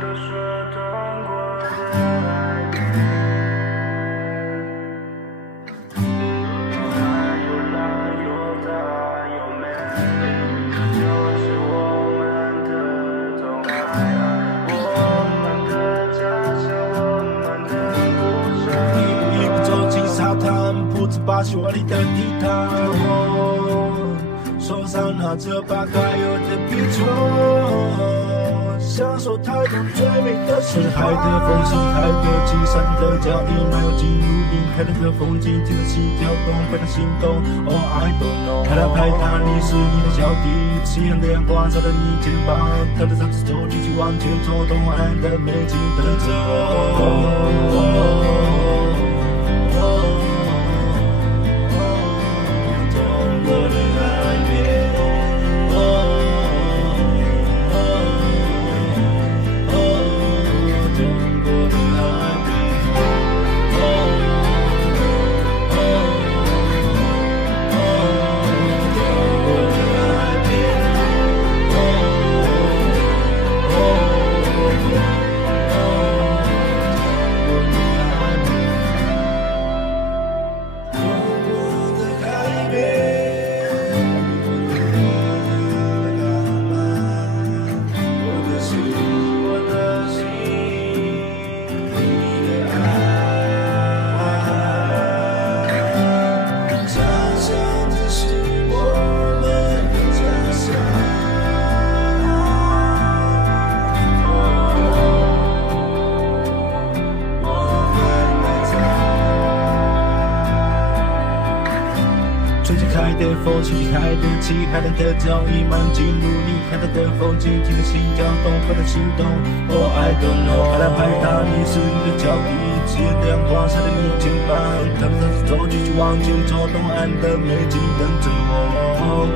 都说痛过的爱恋，又辣又大又美，这就是我们的钟爱，我们的家乡，我们的故乡。一步走进沙滩，铺着8、7万里的地毯，手上拿着8块油的啤酒，享受台东最美的是海的风景，海的金山的脚印，没有进入你海的风景，听着心跳动，非常心动。Oh I don't know， 拍他拍他，你是你的小弟，夕阳的阳光照在你肩膀，踏着上次走，继续往前走，东岸的美景等着我。吹着海的风，吹着海的气，海浪的脚印，慢进入你看到的风景，听着心跳动，飞的心动。Oh I don't know， 拍来拍他，你是你的脚底，夕阳的阳光晒在你肩膀，踏着走，继续往前走，东岸的美景等着我。